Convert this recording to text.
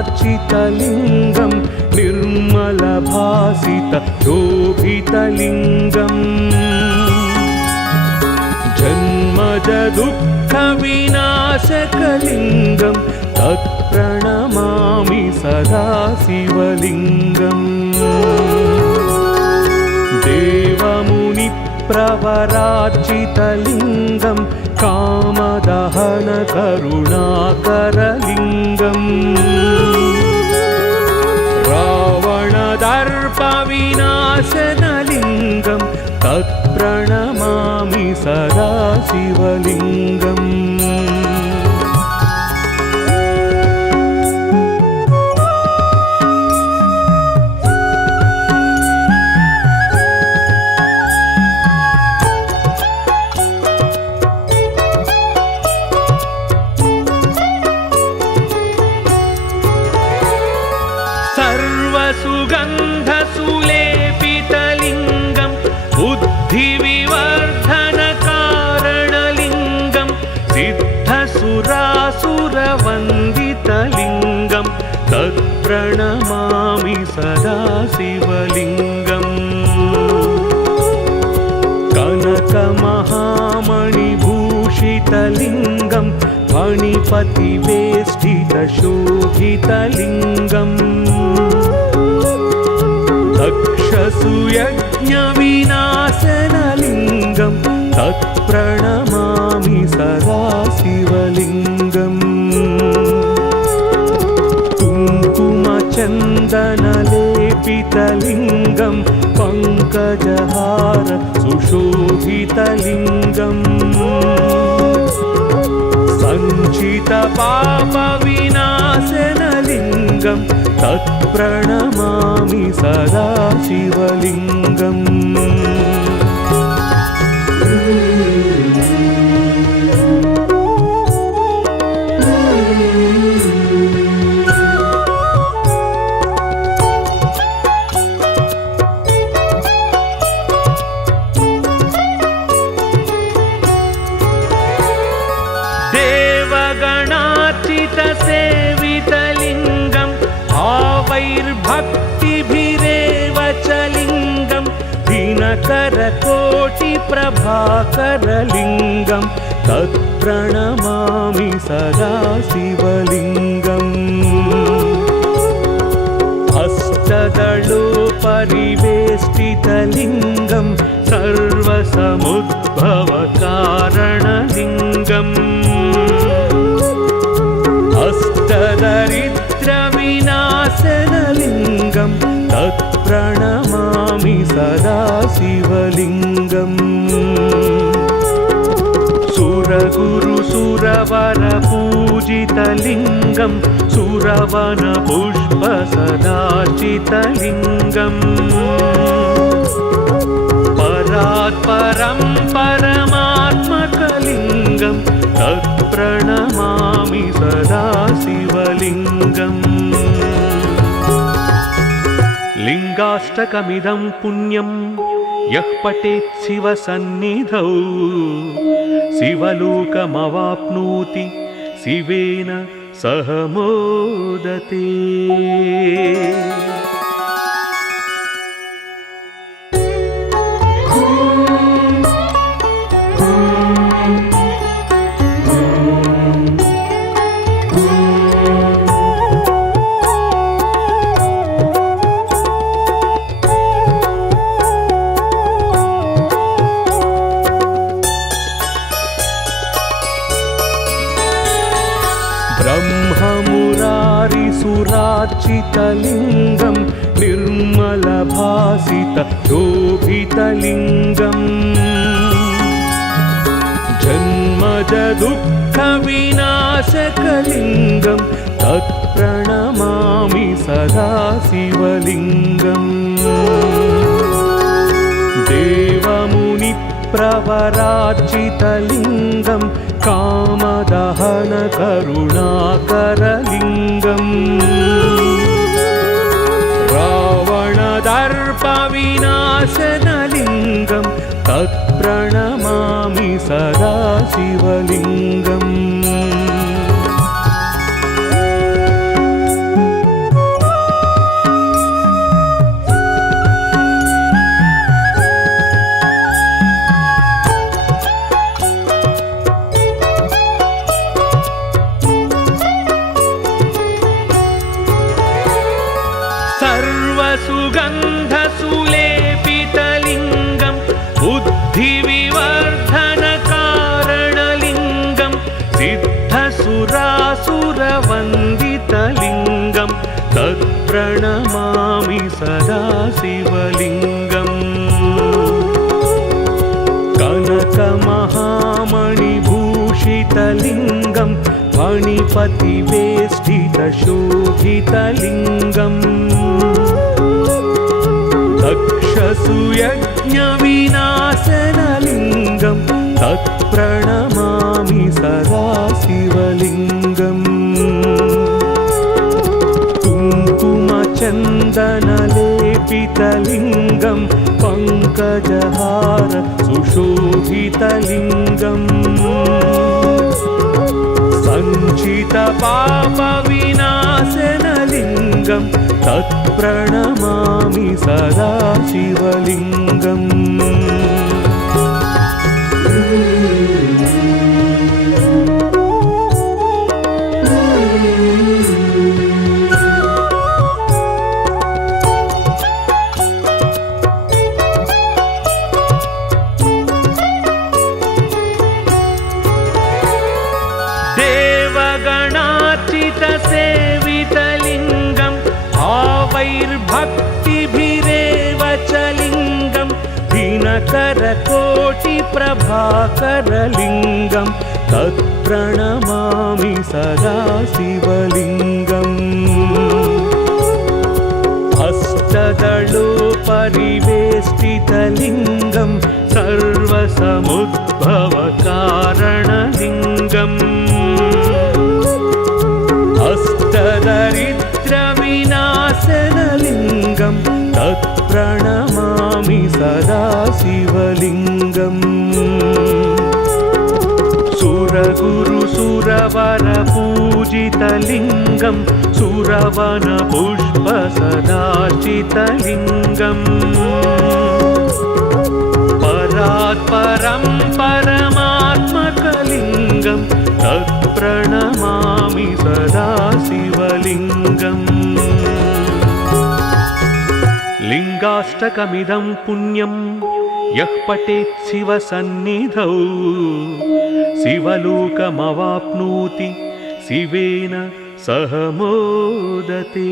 सर्वसुगन्धसुलेपितलिङ्गं निर्मलभासितशोभितलिङ्गम् जन्मजदुःखविनाशकलिङ्गं तत्प्रणमामि सदा शिवलिङ्गम् देवमुनिप्रवरार्चितलिङ्गं कामदहनकरुणाकरलिङ्गम् रावणदर्पविनाशनलिङ्गं तत्प्रणमामि सदा शिवलिङ्गम् सर्वसुगन्धसुलेपितलिङ्गं बुद्धिविवर्धनकारणलिङ्गं सिद्धसुरासुरवन्दितलिङ्गं तत्प्रणमामि सदा शिवलिङ्गम् कनकमहामणिभूषितलिङ्गं फणिपतिवेष्टितशोभितलिङ्गम् दक्षसुयज्ञविनाशनलिङ्गं तत्प्रणमामि सदा शिवलिङ्गम् कुङ्कुमचन्दनलेपितलिङ्गं पङ्कजहार सुशोभितलिङ्गम् सञ्चितपापविनाशनलिङ्गं तत्प्रणमामि सदा शिवलिङ्गम् देवगणार्चितसेवितलिङ्गं भावैर्भक्तिभिरेव च लिङ्गं दिनकरकोटिप्रभाकरलिङ्गं तत्प्रणमामि सदा शिवलिङ्गम् अष्टदलोपरिवेष्टितलिङ्गं सर्वसमुद्भवकारणलिङ्गम् अष्टदरिद्रविनाशनलिङ्गं तत्प्रणमामि सदा शिवलिङ्गम् सुरगुरुसुरवरपूजितलिङ्गं सुरवनपुष्पसदार्चितलिङ्गम् परात्परं परमात्मकलिङ्गं तत्प्रणमामि सदा शिवलिङ्गम् लिङ्गाष्टकमिदं पुण्यं यः पठेत् शिवसन्निधौ शिवलोकमवाप्नोति शिवेन सह मोदते। ब्रह्ममुरारिसुरार्चितलिङ्गं निर्मलभासितशोभितलिङ्गम् जन्मजदुःखविनाशकलिङ्गं तत्प्रणमामि सदा शिवलिङ्गम् देवमुनिप्रवरार्चितलिङ्गं कामदहनकरुणाकरलिङ्गम् रावणदर्पविनाशनलिङ्गं तत्प्रणमामि सदा शिवलिङ्गम् प्रणमामि सदा शिवलिङ्गम् कनकमहामणिभूषितलिङ्गं फणिपतिवेष्टितशोभितलिङ्गम् दक्षसुयज्ञविनाशनलिङ्गं तत्प्रणमामि सदा शिवलिङ्गम् कुङ्कुमचन्दनलेपितलिङ्गं पङ्कजहार सुशोभितलिङ्गम् सञ्चितपापविनाशनलिङ्गं तत्प्रणमामि सदा शिवलिङ्गम् सेवितलिङ्गं भावैर्भक्तिभिरेव च लिङ्गं दिनकरकोटिप्रभाकरलिङ्गं तत्प्रणमामि सदा शिवलिङ्गम् अष्टदलोपरिवेष्टितलिङ्गं सर्वसमुद्भवकारणलिङ्गम् अष्टदरिद्रविनाशनलिङ्गं तत्प्रणमामि सदा शिवलिङ्गम् सुरगुरुसुरवरपूजितलिङ्गं सुरवनपुष्पसदाचितलिङ्गम् परात्परं परमात्मकलिङ्गं तत्प्रणमामि सदा शिवलिङ्गम् लिङ्गाष्टकमिदं पुण्यं यः पठेत् शिवसन्निधौ शिवलोकमवाप्नोति शिवेन सह मोदते।